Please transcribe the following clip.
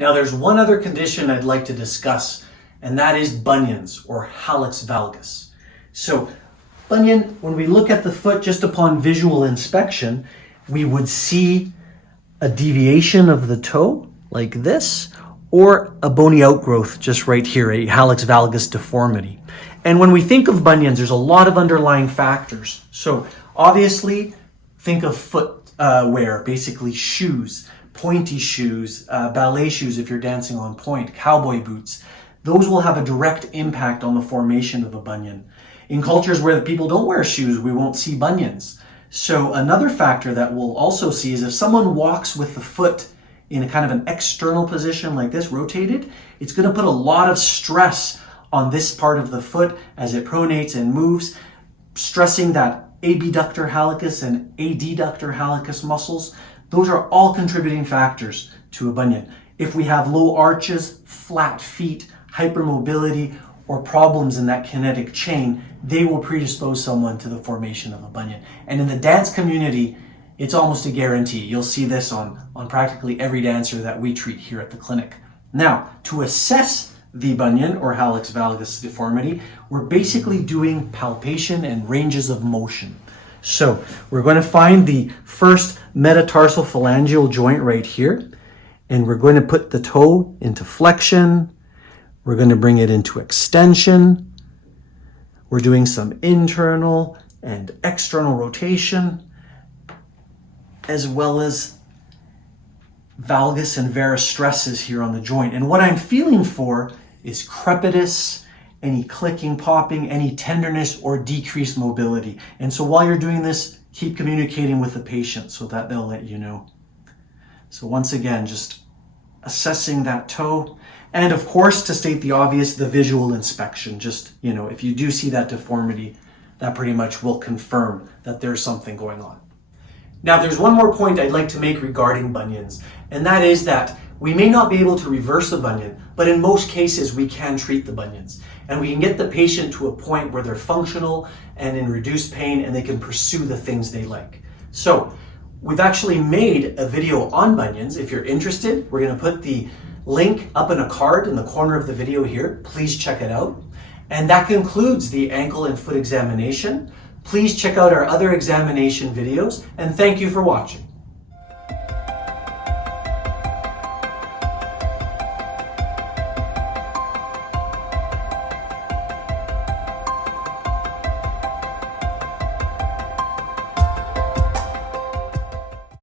Now there's one other condition I'd like to discuss, and that is bunions or Hallux Valgus. So bunion, when we look at the foot just upon visual inspection, we would see a deviation of the toe like this, or a bony outgrowth just right here, a Hallux Valgus deformity. And when we think of bunions, there's a lot of underlying factors. So obviously, think of footwear, basically shoes, pointy shoes, ballet shoes if you're dancing on point, cowboy boots. Those will have a direct impact on the formation of a bunion. In cultures where the people don't wear shoes, we won't see bunions. So another factor that we'll also see is if someone walks with the foot in a kind of an external position like this, rotated, it's going to put a lot of stress on this part of the foot as it pronates and moves, stressing that abductor hallucis and adductor hallucis muscles. Those are all contributing factors to a bunion. If we have low arches, flat feet, hypermobility, or problems in that kinetic chain, they will predispose someone to the formation of a bunion. And in the dance community, it's almost a guarantee. You'll see this on practically every dancer that we treat here at the clinic. Now, to assess the bunion or Hallux Valgus deformity, we're basically doing palpation and ranges of motion. So we're going to find the first metatarsophalangeal joint right here, and we're going to put the toe into flexion. We're going to bring it into extension. We're doing some internal and external rotation, as well as valgus and varus stresses here on the joint. And what I'm feeling for is crepitus, any clicking, popping, any tenderness or decreased mobility. And so while you're doing this, keep communicating with the patient so that they'll let you know. So once again, just assessing that toe. And of course, to state the obvious, the visual inspection. Just, if you do see that deformity, that pretty much will confirm that there's something going on. Now, there's one more point I'd like to make regarding bunions, and that is that we may not be able to reverse a bunion, but in most cases we can treat the bunions. And we can get the patient to a point where they're functional and in reduced pain and they can pursue the things they like. So we've actually made a video on bunions. If you're interested, we're going to put the link up in a card in the corner of the video here. Please check it out. And that concludes the ankle and foot examination. Please check out our other examination videos, and thank you for watching.